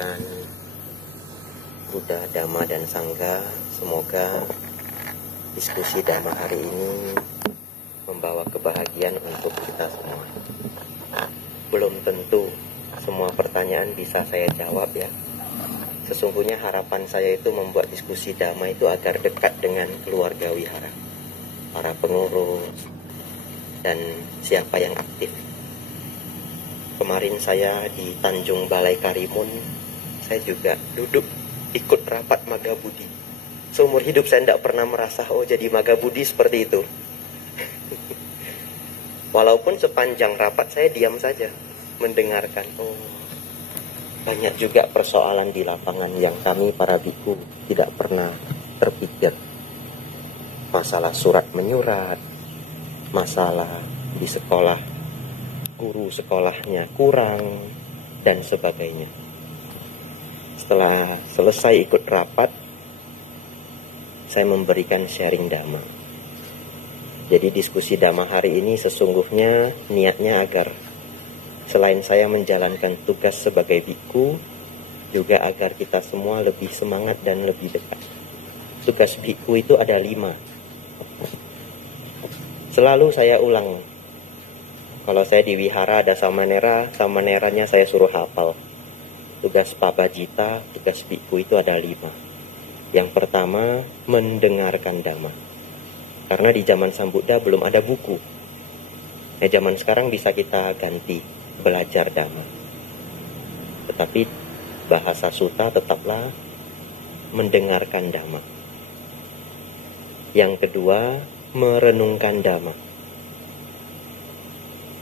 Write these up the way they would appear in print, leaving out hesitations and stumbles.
mendoakan Buddha, Dhamma, dan Sangha. Semoga diskusi Dhamma hari ini membawa kebahagiaan untuk kita semua. Belum tentu semua pertanyaan bisa saya jawab ya. Sesungguhnya harapan saya itu membuat diskusi Dhamma itu agar dekat dengan keluarga wihara, para pengurus, dan siapa yang aktif. Kemarin saya di Tanjung Balai Karimun, saya juga duduk ikut rapat Magabudi. Seumur hidup saya tidak pernah merasa, oh jadi Magabudi seperti itu. Walaupun sepanjang rapat saya diam saja, mendengarkan. Oh, banyak juga persoalan di lapangan yang kami para biku tidak pernah terpikir. Masalah surat menyurat, masalah di sekolah, guru sekolahnya kurang, dan sebagainya. Setelah selesai ikut rapat, saya memberikan sharing Dhamma. Jadi diskusi Dhamma hari ini sesungguhnya niatnya agar selain saya menjalankan tugas sebagai biku, juga agar kita semua lebih semangat dan lebih dekat. Tugas biku itu ada 5. Selalu saya ulang. Kalau saya di wihara ada samanera, samaneranya saya suruh hafal. Tugas Pabajita, tugas biku itu ada 5. Yang pertama, mendengarkan Dhamma. Karena di zaman Sambuddha belum ada buku. Nah, zaman sekarang bisa kita ganti, belajar Dhamma. Tetapi bahasa Sutta tetaplah mendengarkan Dhamma. Yang kedua, merenungkan Dhamma.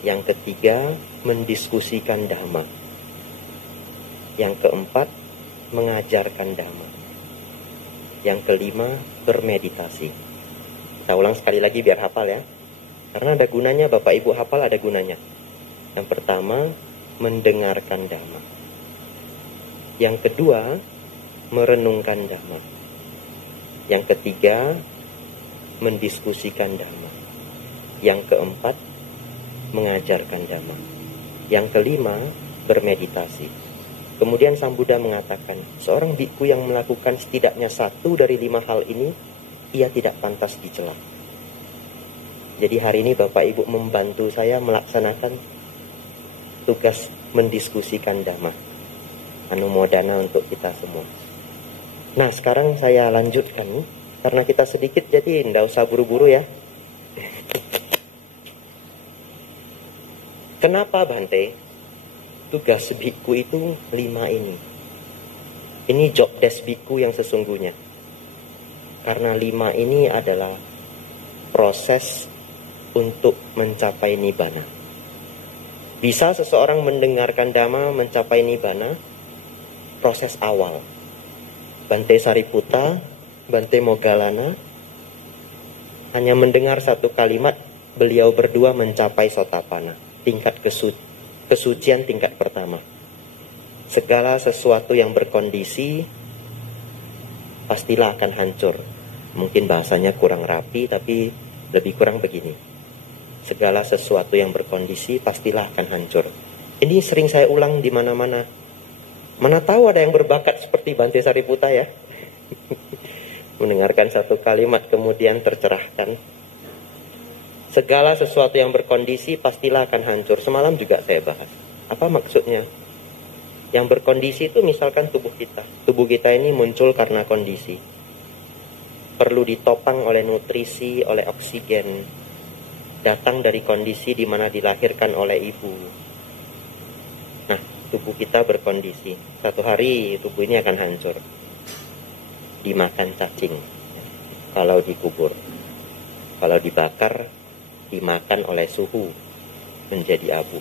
Yang ketiga, mendiskusikan Dhamma. Yang keempat, mengajarkan Dhamma. Yang kelima, bermeditasi. Kita ulang sekali lagi biar hafal ya. Karena ada gunanya, Bapak Ibu hafal ada gunanya. Yang pertama, mendengarkan Dhamma. Yang kedua, merenungkan Dhamma. Yang ketiga, mendiskusikan Dhamma. Yang keempat, mengajarkan Dhamma. Yang kelima, bermeditasi. Kemudian Sang Buddha mengatakan, seorang biku yang melakukan setidaknya 1 dari 5 hal ini, ia tidak pantas dicela. Jadi hari ini Bapak Ibu membantu saya melaksanakan tugas mendiskusikan Dhamma. Anumodana untuk kita semua. Nah, sekarang saya lanjutkan. Karena kita sedikit, jadi tidak usah buru-buru ya. Kenapa Bante? Tugas biku itu 5 ini. Ini job desk biku yang sesungguhnya. Karena 5 ini adalah proses untuk mencapai nibbana. Bisa seseorang mendengarkan Dhamma mencapai nibbana? Proses awal. Bante Sariputta, Bante Moggallana hanya mendengar 1 kalimat, beliau berdua mencapai Sotapanna. Tingkat kesucian tingkat pertama. Segala sesuatu yang berkondisi pastilah akan hancur. Mungkin bahasanya kurang rapi, tapi lebih kurang begini. Segala sesuatu yang berkondisi pastilah akan hancur. Ini sering saya ulang di mana-mana. Mana tahu ada yang berbakat seperti Bante Sariputta ya. Mendengarkan 1 kalimat kemudian tercerahkan. Segala sesuatu yang berkondisi pastilah akan hancur. Semalam juga saya bahas. Apa maksudnya? Yang berkondisi itu misalkan tubuh kita. Tubuh kita ini muncul karena kondisi. Perlu ditopang oleh nutrisi, oleh oksigen. Datang dari kondisi di mana dilahirkan oleh ibu. Nah, tubuh kita berkondisi. Satu hari tubuh ini akan hancur. Dimakan cacing. Kalau dikubur. Kalau dibakar, dimakan oleh suhu menjadi abu.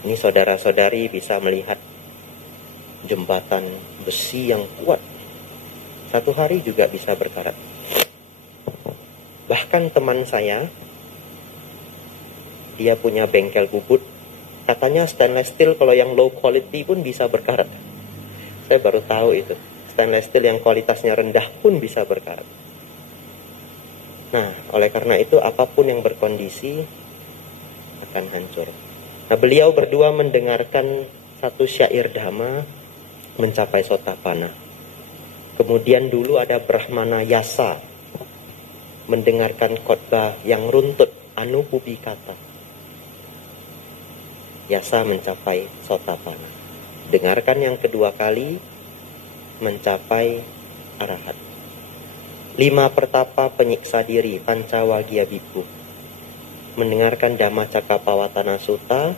Ini saudara-saudari bisa melihat jembatan besi yang kuat. Satu hari juga bisa berkarat. Bahkan teman saya, dia punya bengkel bubut. Katanya stainless steel kalau yang low quality pun bisa berkarat. Saya baru tahu itu. Stainless steel yang kualitasnya rendah pun bisa berkarat. Nah, oleh karena itu apapun yang berkondisi akan hancur. Nah, beliau berdua mendengarkan satu syair dhamma mencapai Sotapanna. Kemudian dulu ada Brahmana Yasa, mendengarkan khotbah yang runtut, Anupubikata. Yasa mencapai Sotapanna. Dengarkan yang kedua kali, mencapai arahat. 5 pertapa penyiksa diri, Pancawagya Bhikkhu, mendengarkan Dhammacakkappavattana Sutta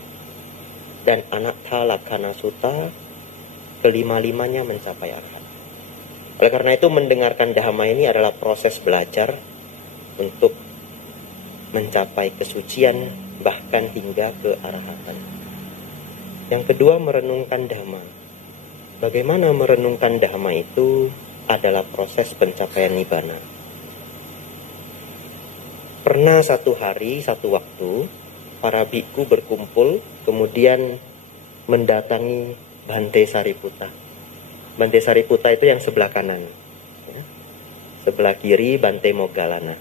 dan Anatta Lakkhana Sutta, kelima-limanya mencapai arahat. Oleh karena itu mendengarkan dhamma ini adalah proses belajar untuk mencapai kesucian, bahkan hingga ke arahatan. Yang kedua, merenungkan dhamma. Bagaimana merenungkan dhamma itu adalah proses pencapaian nibbana. Pernah satu hari, satu waktu, para bhikkhu berkumpul, kemudian mendatangi Bhante Sariputta. Bhante Sariputta itu yang sebelah kanan. Sebelah kiri Bhante Moggallana.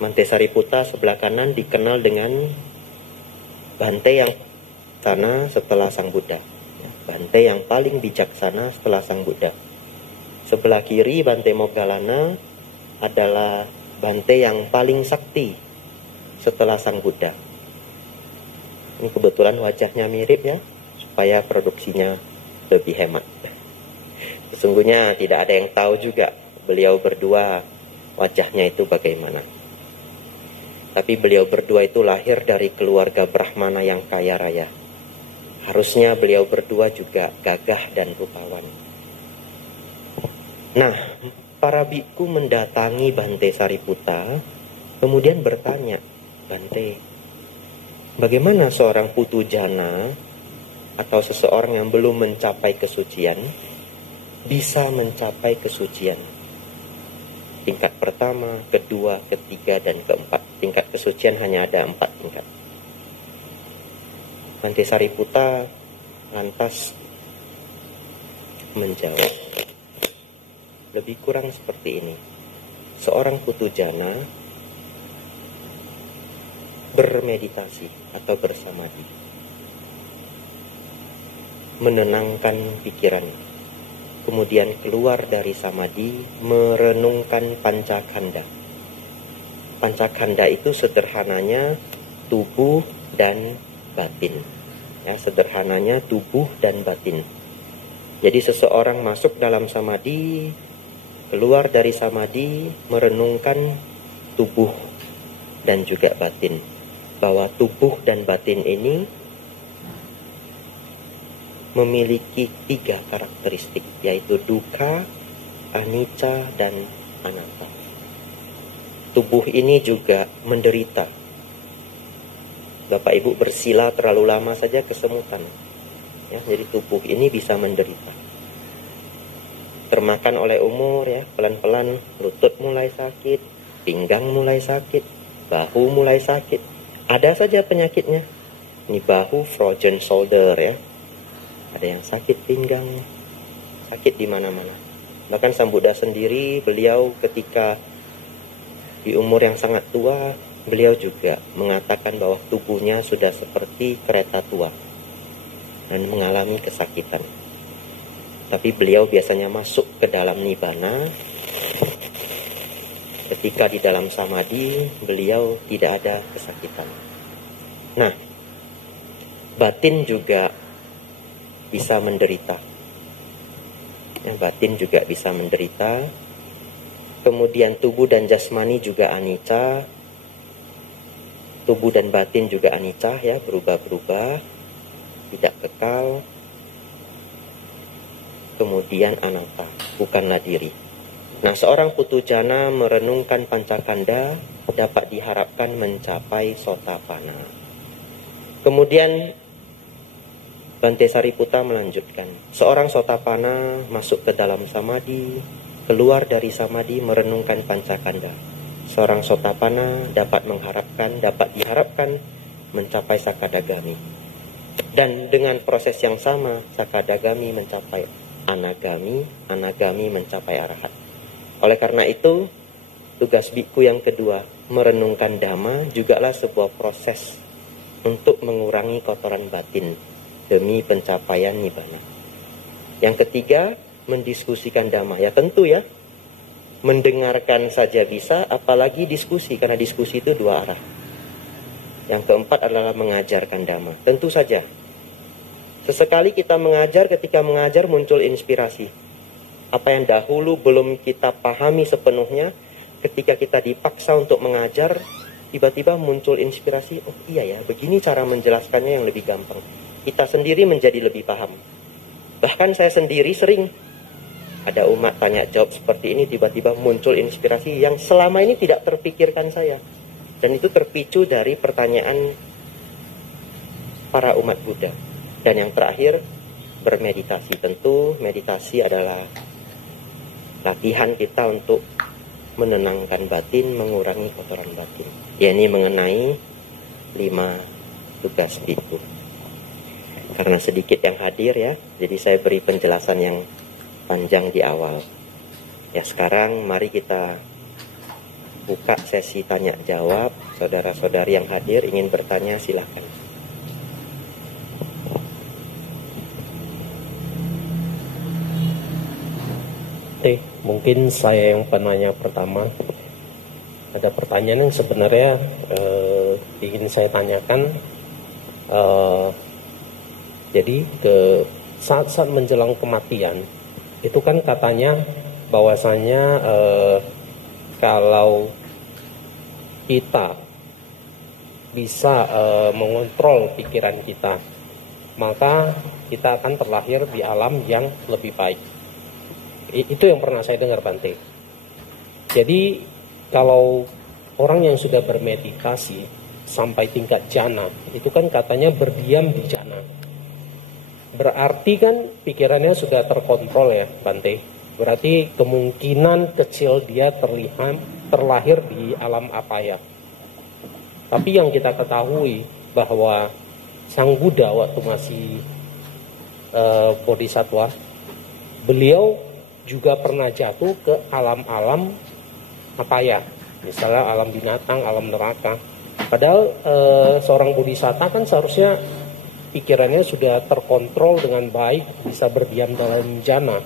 Bhante Sariputta sebelah kanan dikenal dengan Bhante yang bijaksana setelah Sang Buddha. Bhante yang paling bijaksana setelah Sang Buddha. Sebelah kiri Bhante Moggallana adalah Bhante yang paling sakti setelah Sang Buddha. Ini kebetulan wajahnya mirip ya, supaya produksinya lebih hemat. Sesungguhnya tidak ada yang tahu juga beliau berdua wajahnya itu bagaimana. Tapi beliau berdua itu lahir dari keluarga Brahmana yang kaya raya. Harusnya beliau berdua juga gagah dan rupawan. Nah, para bhikkhu mendatangi Bhante Sariputta, kemudian bertanya, Bhante, bagaimana seorang putu jana atau seseorang yang belum mencapai kesucian bisa mencapai kesucian? Tingkat pertama, kedua, ketiga, dan keempat. Tingkat kesucian hanya ada 4 tingkat. Bhante Sariputta lantas menjawab, lebih kurang seperti ini. Seorang putu jana bermeditasi atau bersamadhi, menenangkan pikiran, kemudian keluar dari samadhi, merenungkan pancakanda. Pancakanda itu sederhananya tubuh dan batin. Ya, sederhananya tubuh dan batin. Jadi seseorang masuk dalam samadhi, keluar dari samadhi, merenungkan tubuh dan juga batin. Bahwa tubuh dan batin ini memiliki 3 karakteristik, yaitu dukkha, anicca, dan anatta. Tubuh ini juga menderita. Bapak Ibu bersila terlalu lama saja kesemutan. Ya, jadi tubuh ini bisa menderita. Termakan oleh umur ya, pelan-pelan lutut mulai sakit, pinggang mulai sakit, bahu mulai sakit. Ada saja penyakitnya. Ini bahu frozen shoulder ya. Ada yang sakit pinggang, sakit di mana-mana. Bahkan Sang Buddha sendiri, beliau ketika di umur yang sangat tua, beliau juga mengatakan bahwa tubuhnya sudah seperti kereta tua dan mengalami kesakitan. Tapi beliau biasanya masuk ke dalam nibbana. Ketika di dalam samadhi, beliau tidak ada kesakitan. Nah, batin juga bisa menderita. Ya, batin juga bisa menderita. Kemudian tubuh dan jasmani juga anicca. Tubuh dan batin juga anicca ya, berubah-berubah, tidak kekal. Kemudian anatta, bukanlah diri. Nah, seorang putu jana merenungkan pancakanda dapat diharapkan mencapai Sotapanna. Kemudian Bhante Sariputta melanjutkan, seorang Sotapanna masuk ke dalam samadhi, keluar dari samadhi merenungkan pancakanda. Seorang Sotapanna dapat diharapkan mencapai Sakadagami. Dan dengan proses yang sama, Sakadagami mencapai Anagami, Anagami mencapai arahat. Oleh karena itu, tugas bhikkhu yang kedua, merenungkan dhamma, jugalah sebuah proses untuk mengurangi kotoran batin. demi pencapaian nibbana. Yang ketiga, mendiskusikan dhamma. Ya tentu ya, mendengarkan saja bisa, apalagi diskusi, karena diskusi itu dua arah. Yang keempat adalah mengajarkan dhamma. Tentu saja, sesekali kita mengajar, ketika mengajar muncul inspirasi. Apa yang dahulu belum kita pahami sepenuhnya, ketika kita dipaksa untuk mengajar, tiba-tiba muncul inspirasi, oh iya ya, begini cara menjelaskannya yang lebih gampang. Kita sendiri menjadi lebih paham. Bahkan saya sendiri sering ada umat tanya jawab seperti ini, tiba-tiba muncul inspirasi yang selama ini tidak terpikirkan saya. Dan itu terpicu dari pertanyaan para umat Buddha. Dan yang terakhir, bermeditasi. Tentu meditasi adalah latihan kita untuk menenangkan batin, mengurangi kotoran batin. Ya, ini mengenai 5 tugas bhikkhu. Karena sedikit yang hadir ya, jadi saya beri penjelasan yang panjang di awal. Ya, sekarang mari kita buka sesi tanya jawab. Saudara-saudari yang hadir ingin bertanya, silahkan. Mungkin saya yang penanya pertama. Ada pertanyaan yang sebenarnya ingin saya tanyakan. Jadi saat-saat menjelang kematian itu kan katanya bahwasanya kalau kita bisa mengontrol pikiran kita, maka kita akan terlahir di alam yang lebih baik. Itu yang pernah saya dengar, Bante. Jadi kalau orang yang sudah bermeditasi sampai tingkat jana, itu kan katanya berdiam di jana. Berarti kan pikirannya sudah terkontrol ya, Bante. Berarti kemungkinan kecil dia terlahir di alam apaya. Tapi yang kita ketahui bahwa Sang Buddha waktu masih bodhisatwa, beliau juga pernah jatuh ke alam-alam apaya, misalnya alam binatang, alam neraka. Padahal seorang bodhisatta kan seharusnya pikirannya sudah terkontrol dengan baik, bisa berdiam dalam jana.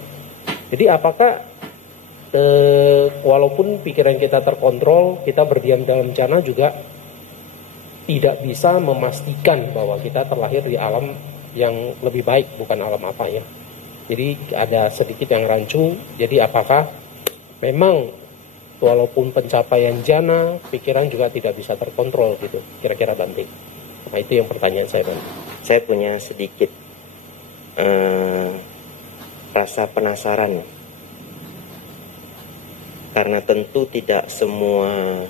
Jadi apakah walaupun pikiran kita terkontrol, kita berdiam dalam jana juga tidak bisa memastikan bahwa kita terlahir di alam yang lebih baik, bukan alam apaya. Jadi ada sedikit yang rancu. Jadi apakah memang walaupun pencapaian jana, pikiran juga tidak bisa terkontrol gitu, kira-kira, Bante? Nah, itu yang pertanyaan saya, Bante. Saya punya sedikit rasa penasaran. Karena tentu tidak semua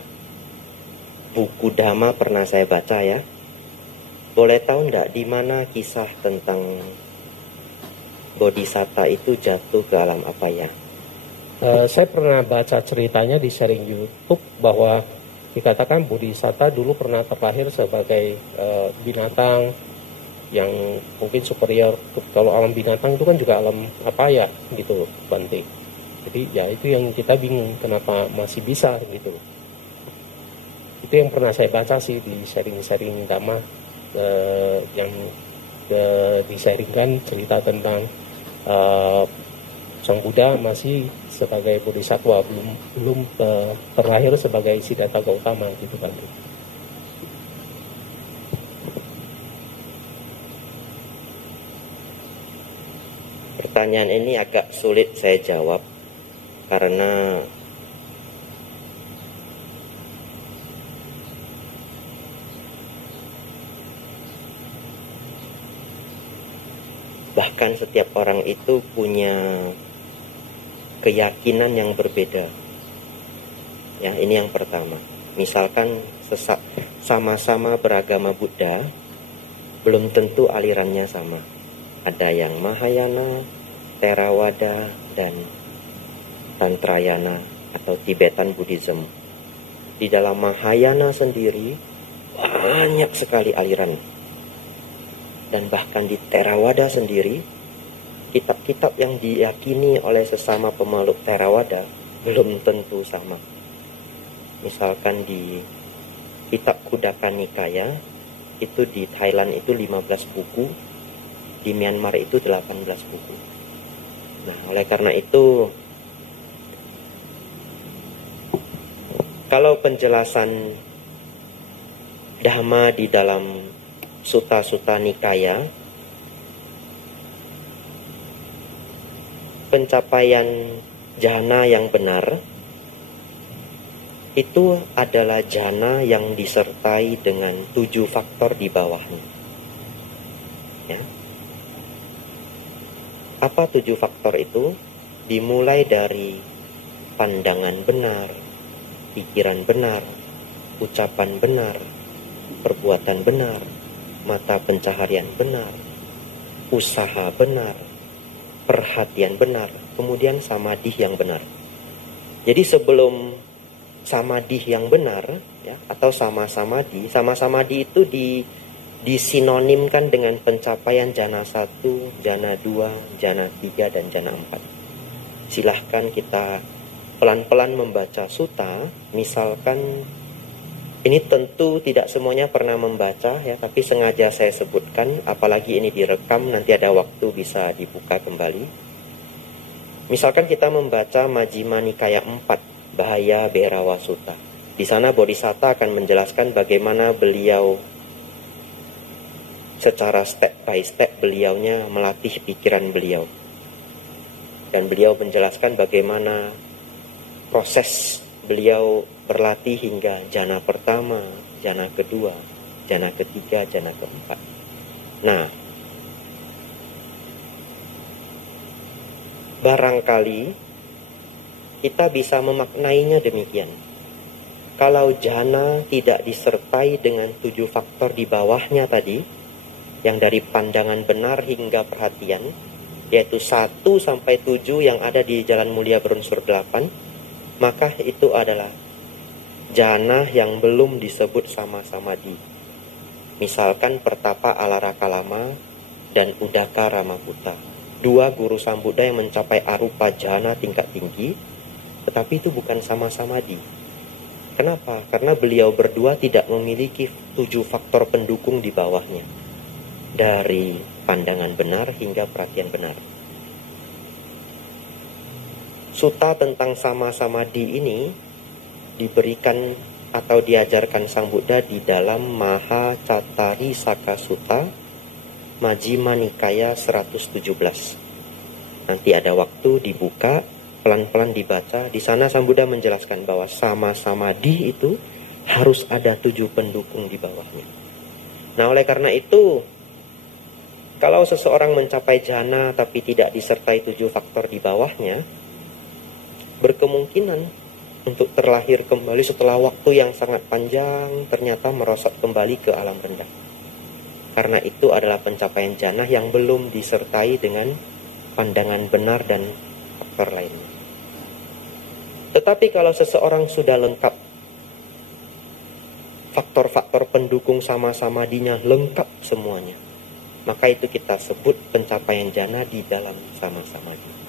buku dhamma pernah saya baca ya. Boleh tahu enggak di mana kisah tentang bodhisatta itu jatuh ke alam apaya? Saya pernah baca ceritanya di sharing YouTube bahwa dikatakan bodhisatta dulu pernah terlahir sebagai binatang yang mungkin superior. Kalau alam binatang itu kan juga alam apaya gitu, Bante. Jadi ya itu yang kita bingung kenapa masih bisa gitu. Itu yang pernah saya baca sih di sharing-sharing dhamma yang di-sharingkan cerita tentang Sang Buddha masih sebagai bodhisattva, belum terlahir sebagai Siddhartha Gautama gitu, Bante. Pertanyaan ini agak sulit saya jawab karena bahkan setiap orang itu punya keyakinan yang berbeda. Ya, ini yang pertama. Misalkan sama-sama beragama Buddha, belum tentu alirannya sama. Ada yang Mahayana, Theravada, dan Tantrayana atau Tibetan Buddhism. Di dalam Mahayana sendiri banyak sekali aliran. Dan bahkan di Theravada sendiri, kitab-kitab yang diyakini oleh sesama pemeluk Theravada belum tentu sama. Misalkan di kitab Khuddaka Nikaya, itu di Thailand itu 15 buku, di Myanmar itu 18 buku. Nah, oleh karena itu, kalau penjelasan Dhamma di dalam Sutta-Sutta Nikaya, pencapaian jhana yang benar itu adalah jhana yang disertai dengan 7 faktor di bawahnya. Ya. Apa 7 faktor itu? Dimulai dari pandangan benar, pikiran benar, ucapan benar, perbuatan benar, mata pencaharian benar, usaha benar, perhatian benar, kemudian samadhi yang benar. Jadi sebelum samadhi yang benar, ya, atau sama-samadhi itu disinonimkan dengan pencapaian jhana 1, jhana 2, jhana 3, dan jhana 4. Silahkan kita pelan-pelan membaca sutta. Misalkan, ini tentu tidak semuanya pernah membaca, ya, tapi sengaja saya sebutkan, apalagi ini direkam, nanti ada waktu bisa dibuka kembali. Misalkan kita membaca Majjhima Nikaya 4, Bahaya Bhairawa Sutta. Di sana Bodhisatta akan menjelaskan bagaimana beliau secara step by step beliaunya melatih pikiran beliau. Dan beliau menjelaskan bagaimana proses beliau berlatih hingga jhana pertama, jhana kedua, jhana ketiga, jhana keempat. Nah, barangkali kita bisa memaknainya demikian. Kalau jhana tidak disertai dengan 7 faktor di bawahnya tadi, yang dari pandangan benar hingga perhatian, yaitu 1 sampai 7 yang ada di Jalan Mulia berunsur 8, maka itu adalah jhana yang belum disebut sama-samadhi. Misalkan Pertapa Alarakalama dan Udaka Ramaputta, 2 guru Sambuddha yang mencapai arupa jhana tingkat tinggi, tetapi itu bukan sama-samadhi. Kenapa? Karena beliau berdua tidak memiliki 7 faktor pendukung di bawahnya, dari pandangan benar hingga perhatian benar. Sutta tentang sama-samadhi ini diberikan atau diajarkan Sang Buddha di dalam Mahacattarisaka Sutta, Majjhima Nikaya 117. Nanti ada waktu dibuka, pelan-pelan dibaca. Di sana Sang Buddha menjelaskan bahwa sama-samadhi itu harus ada 7 pendukung di bawahnya. Nah, oleh karena itu, kalau seseorang mencapai jhana tapi tidak disertai 7 faktor di bawahnya, berkemungkinan untuk terlahir kembali setelah waktu yang sangat panjang, ternyata merosot kembali ke alam rendah. Karena itu adalah pencapaian jhana yang belum disertai dengan pandangan benar dan faktor lainnya. Tetapi kalau seseorang sudah lengkap, faktor-faktor pendukung sama-samadhinya lengkap semuanya, maka itu kita sebut pencapaian jhana di dalam sama-samadhi.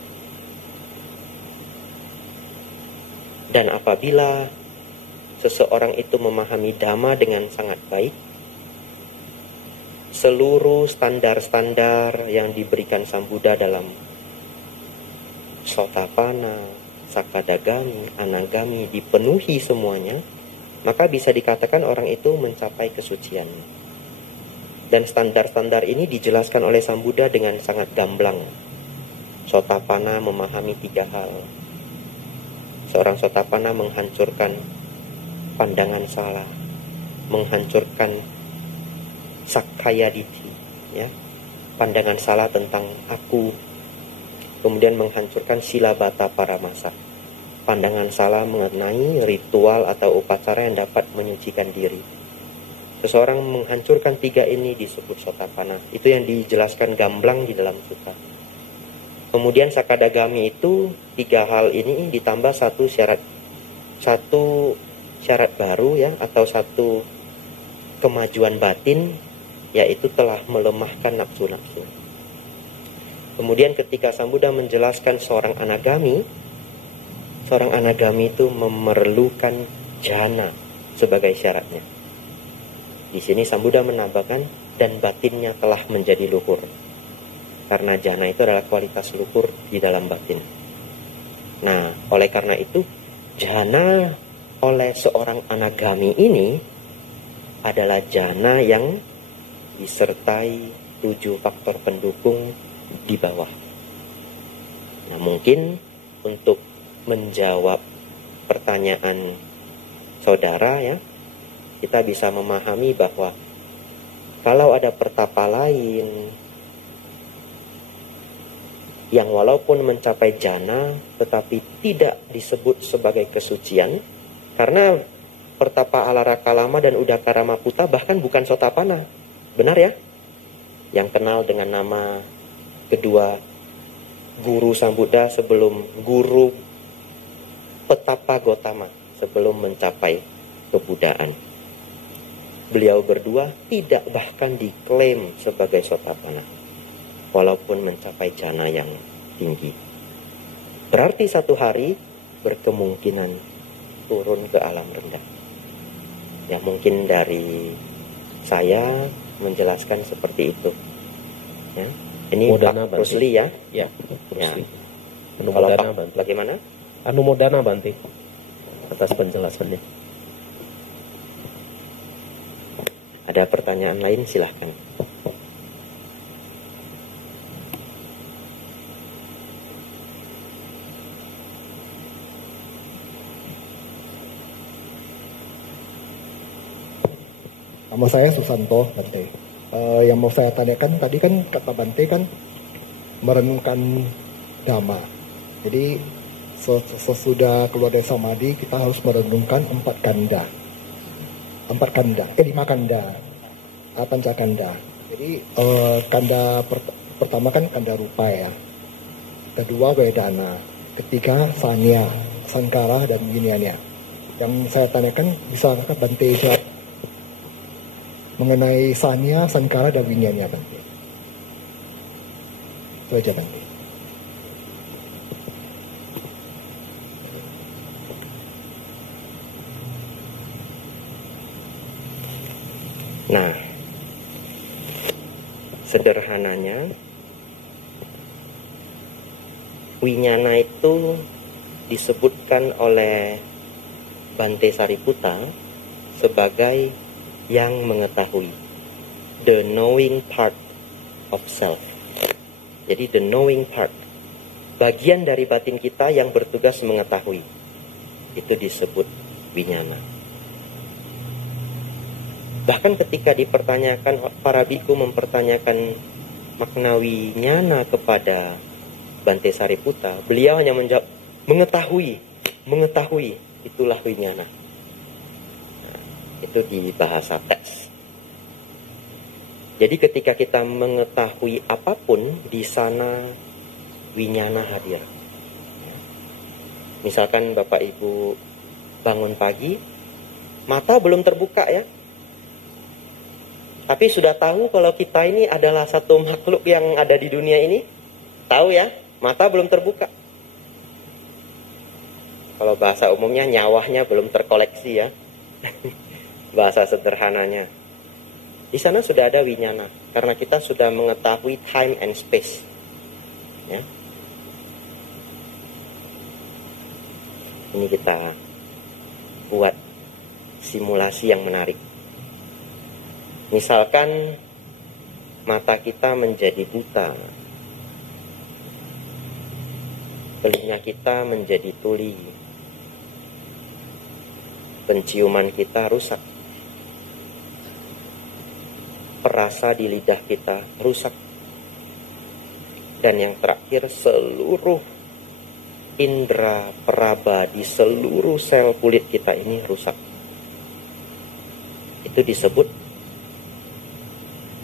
Dan apabila seseorang itu memahami Dhamma dengan sangat baik, seluruh standar-standar yang diberikan Sang Buddha dalam Sotapanna, Sakadagami, Anagami dipenuhi semuanya, maka bisa dikatakan orang itu mencapai kesucian. Dan standar-standar ini dijelaskan oleh Sang Buddha dengan sangat gamblang. Sotapanna memahami 3 hal. Seorang Sotapanna menghancurkan pandangan salah, menghancurkan Sakkaya Ditthi, ya, pandangan salah tentang aku, kemudian menghancurkan Silabata Paramasa, pandangan salah mengenai ritual atau upacara yang dapat menyucikan diri. Seseorang menghancurkan 3 ini disebut Sotapanna. Itu yang dijelaskan gamblang di dalam sutta. Kemudian Sakadagami itu 3 hal ini ditambah satu syarat baru, ya, atau satu kemajuan batin, yaitu telah melemahkan nafsu-nafsu. Kemudian ketika Sang Buddha menjelaskan seorang anagami itu memerlukan jhana sebagai syaratnya. Di sini Sang Buddha menambahkan dan batinnya telah menjadi luhur. Karena jana itu adalah kualitas luhur di dalam batin. Nah, oleh karena itu, jana oleh seorang anagami ini adalah jana yang disertai 7 faktor pendukung di bawah. Nah, mungkin untuk menjawab pertanyaan saudara ya, kita bisa memahami bahwa kalau ada pertapa lain yang walaupun mencapai jana tetapi tidak disebut sebagai kesucian, karena pertapa Alara Kalama dan Udakara Maputa bahkan bukan Sotapana. Benar ya? Yang kenal dengan nama kedua guru Sang Buddha sebelum guru Petapa Gotama, sebelum mencapai kebuddhaan. Beliau berdua tidak bahkan diklaim sebagai Sotapana, walaupun mencapai jana yang tinggi. Berarti satu hari berkemungkinan turun ke alam rendah. Ya, mungkin dari saya menjelaskan seperti itu. Ya, ini Pak Rusli ya. Ya, Ya. Rusli. Kalau Pak, bagaimana? Anumodana Bante atas penjelasannya. Ada pertanyaan lain, silahkan. Nama saya Susanto, Bante. Yang mau saya tanyakan tadi kan kata Bante kan merenungkan Dhamma. Jadi sesudah keluar dari samadhi kita harus merenungkan 5 kanda, pancakanda. Jadi kanda pertama kan kanda rupa ya, kedua wedana, ketiga sanya, sankara dan winyanya. Yang saya tanyakan bisa Bante jawab mengenai sanya, sankara dan winyanya Bante. Itu aja Bante. Nah, sederhananya winyana itu disebutkan oleh Bante Sariputta sebagai yang mengetahui, the knowing part of self. Jadi the knowing part, bagian dari batin kita yang bertugas mengetahui, itu disebut winyana. Bahkan ketika dipertanyakan, para biku mempertanyakan makna winyana kepada Bante Sariputta, beliau hanya menjawab, mengetahui, itulah winyana. Nah, itu di bahasa teks. Jadi ketika kita mengetahui apapun, di sana winyana hadir. Misalkan Bapak Ibu bangun pagi, mata belum terbuka ya, tapi sudah tahu kalau kita ini adalah satu makhluk yang ada di dunia ini. Tahu ya, mata belum terbuka. Kalau bahasa umumnya nyawanya belum terkoleksi ya. Bahasa sederhananya. Di sana sudah ada winyana. Karena kita sudah mengetahui time and space. Ya. Ini kita buat simulasi yang menarik. Misalkan mata kita menjadi buta, telinga kita menjadi tuli, penciuman kita rusak, perasa di lidah kita rusak, dan yang terakhir seluruh indera peraba di seluruh sel kulit kita ini rusak. Itu disebut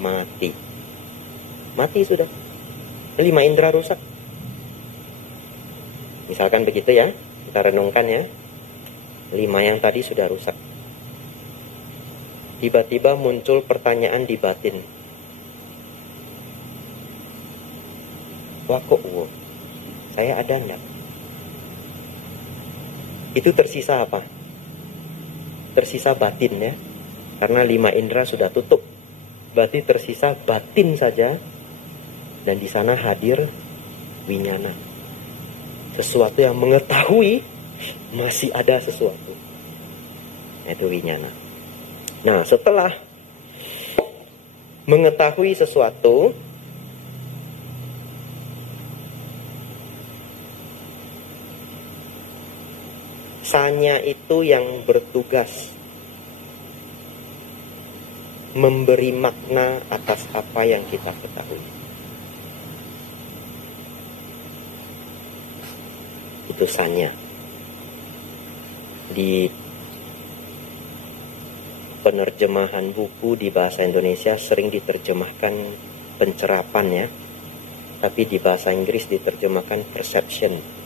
mati. Mati sudah. 5 indera rusak. Misalkan begitu ya, kita renungkan ya. 5 yang tadi sudah rusak. Tiba-tiba muncul pertanyaan di batin. Wah kok saya ada enggak? Itu tersisa apa? Tersisa batin ya. Karena 5 indera sudah tutup. Berarti tersisa batin saja Dan di sana hadir winyana. Sesuatu yang mengetahui masih ada sesuatu. Itu winyana. Nah, setelah mengetahui sesuatu, sanya itu yang bertugas memberi makna atas apa yang kita ketahui. Itu sanya. Di penerjemahan buku di bahasa Indonesia sering diterjemahkan pencerapan ya, tapi di bahasa Inggris diterjemahkan perception.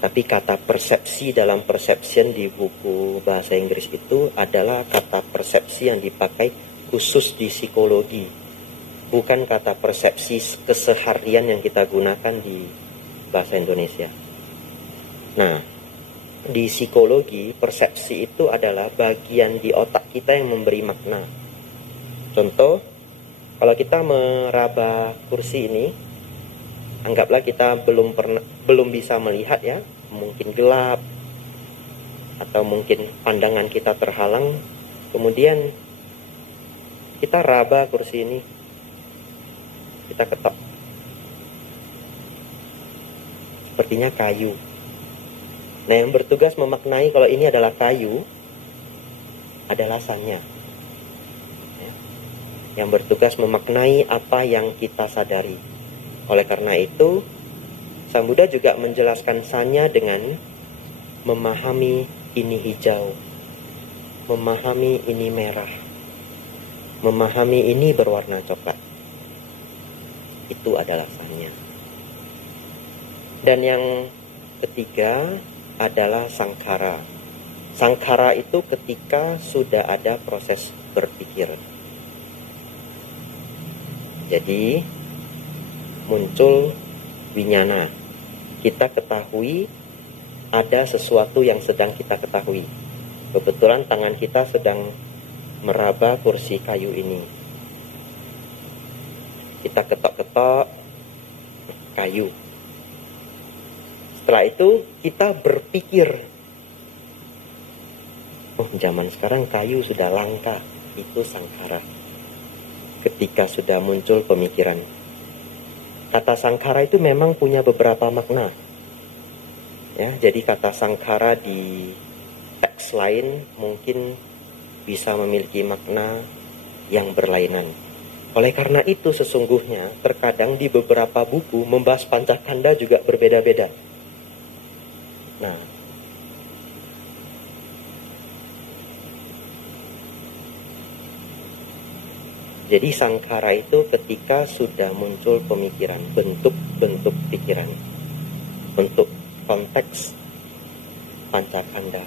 Tapi kata persepsi dalam perception di buku bahasa Inggris itu adalah kata persepsi yang dipakai khusus di psikologi, bukan kata persepsi keseharian yang kita gunakan di bahasa Indonesia. Nah, di psikologi, persepsi itu adalah bagian di otak kita yang memberi makna. Contoh, kalau kita meraba kursi ini, anggaplah kita belum bisa melihat ya, mungkin gelap atau mungkin pandangan kita terhalang. Kemudian kita raba kursi ini, kita ketok, sepertinya kayu. Nah, yang bertugas memaknai kalau ini adalah kayu adalah sanya. Yang bertugas memaknai apa yang kita sadari. Oleh karena itu, Sang Buddha juga menjelaskan sanya dengan memahami ini hijau, memahami ini merah, memahami ini berwarna coklat. Itu adalah sanya. Dan yang ketiga adalah sangkara. Sangkara itu ketika sudah ada proses berpikir. Jadi muncul winyana. Kita ketahui ada sesuatu yang sedang kita ketahui. Kebetulan tangan kita sedang meraba kursi kayu ini. Kita ketok-ketok kayu. Setelah itu kita berpikir, oh zaman sekarang kayu sudah langka. Itu sangkara. Ketika sudah muncul pemikiran. Kata sangkara itu memang punya beberapa makna. Ya, jadi kata sangkara di teks lain mungkin bisa memiliki makna yang berlainan. Oleh karena itu sesungguhnya terkadang di beberapa buku membahas pancakanda juga berbeda-beda. Nah, jadi sangkara itu ketika sudah muncul pemikiran, bentuk-bentuk pikiran, untuk konteks pancakanda.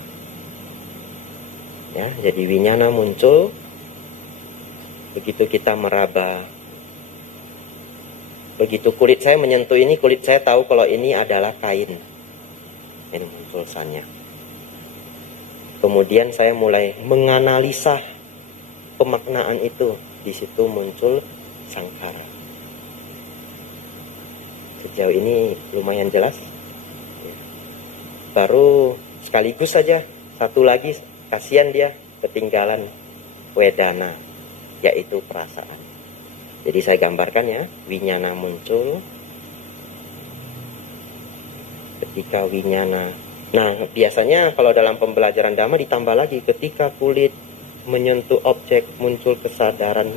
Ya, jadi winyana muncul, begitu kita meraba, begitu kulit saya menyentuh ini, kulit saya tahu kalau ini adalah kain. Ini muncul sanya. Kemudian saya mulai menganalisa pemaknaan itu. Di situ muncul sangkara. Sejauh ini lumayan jelas. Baru sekaligus saja satu lagi, kasihan dia ketinggalan wedana, yaitu perasaan. Jadi saya gambarkan ya, winyana muncul. Ketika winyana. Nah, biasanya kalau dalam pembelajaran Dhamma ditambah lagi ketika kulit menyentuh objek muncul kesadaran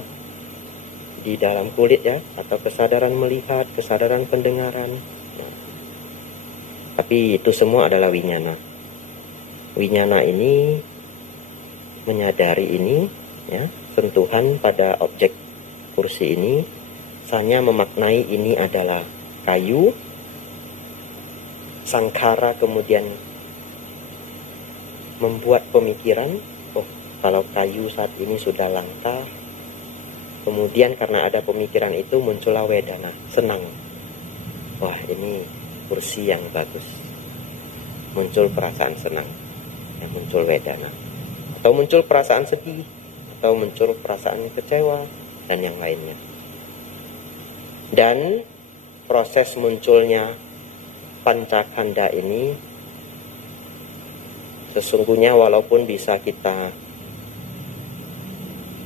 di dalam kulit ya, atau kesadaran melihat, kesadaran pendengaran. Nah, tapi itu semua adalah winyana. Winyana ini menyadari ini ya, sentuhan pada objek kursi ini, sanya memaknai ini adalah kayu. Sangkara kemudian membuat pemikiran, oh kalau kayu saat ini sudah langka. Kemudian karena ada pemikiran itu muncullah wedana, senang. Wah ini kursi yang bagus. Muncul perasaan senang, yang muncul wedana. Atau muncul perasaan sedih, atau muncul perasaan kecewa, dan yang lainnya. Dan proses munculnya pancakanda ini sesungguhnya walaupun bisa kita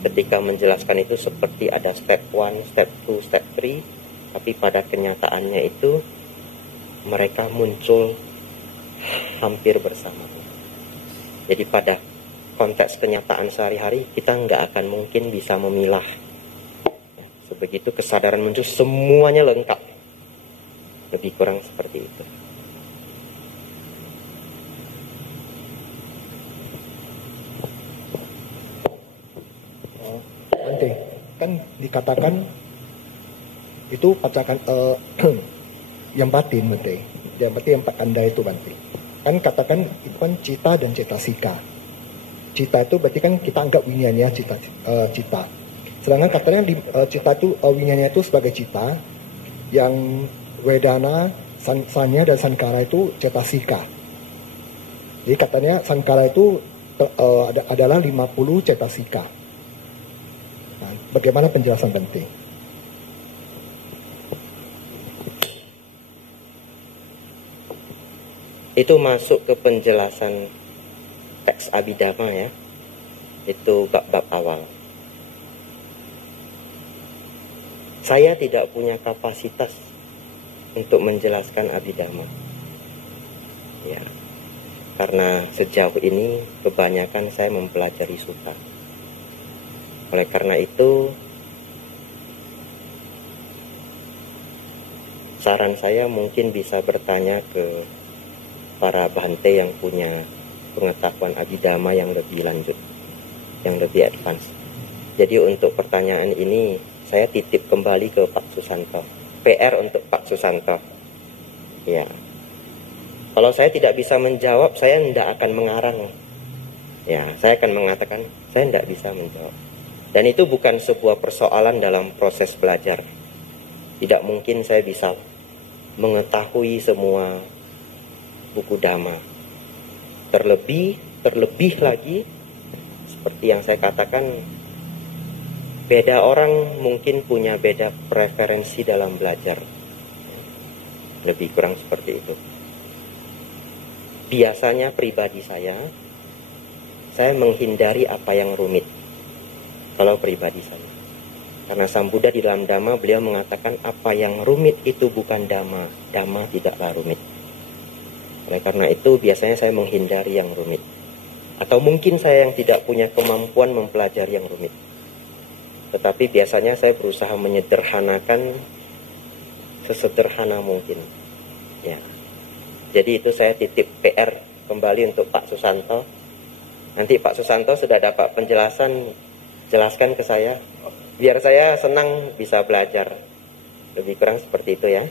ketika menjelaskan itu seperti ada step 1, step 2, step 3, tapi pada kenyataannya itu mereka muncul hampir bersamaan. Jadi pada konteks kenyataan sehari-hari kita nggak akan mungkin bisa memilah. Sebegitu kesadaran muncul semuanya lengkap. Lebih kurang seperti itu. Bante, kan dikatakan itu pacakan yang batin, Bante. Yang berarti yang kanda itu, Bante. Kan katakan itu kan cita dan cetasika. Cita itu berarti kan kita anggap winyanya cita. Sedangkan katanya cita itu winyanya itu sebagai cita, yang wedana, sanya dan sankara itu cetasika. Jadi katanya sankara itu adalah 50 cetasika. Nah, bagaimana penjelasan Bante? Itu masuk ke penjelasan teks Abhidhamma ya. Itu bab-bab awal. Saya tidak punya kapasitas untuk menjelaskan Abhidhamma. Ya. Karena sejauh ini kebanyakan saya mempelajari sutta. Oleh karena itu saran saya mungkin bisa bertanya ke para bhante yang punya pengetahuan Abhidhamma yang lebih lanjut, yang lebih advance. Jadi untuk pertanyaan ini saya titip kembali ke Pak Susanto. PR untuk Pak Susanto. Ya. Kalau saya tidak bisa menjawab, saya tidak akan mengarang. Ya, saya akan mengatakan saya tidak bisa menjawab. Dan itu bukan sebuah persoalan dalam proses belajar. Tidak mungkin saya bisa mengetahui semua buku Dhamma. Terlebih lagi seperti yang saya katakan, beda orang mungkin punya beda preferensi dalam belajar. Lebih kurang seperti itu. Biasanya pribadi saya menghindari apa yang rumit. Kalau pribadi saya. Karena Sang Buddha di dalam Dhamma beliau mengatakan apa yang rumit itu bukan Dhamma. Dhamma tidaklah rumit. Oleh karena itu biasanya saya menghindari yang rumit. Atau mungkin saya yang tidak punya kemampuan mempelajari yang rumit. Tetapi biasanya saya berusaha menyederhanakan sesederhana mungkin. Ya. Jadi itu saya titip PR kembali untuk Pak Susanto. Nanti Pak Susanto sudah dapat penjelasan, jelaskan ke saya. Biar saya senang bisa belajar. Lebih kurang seperti itu ya.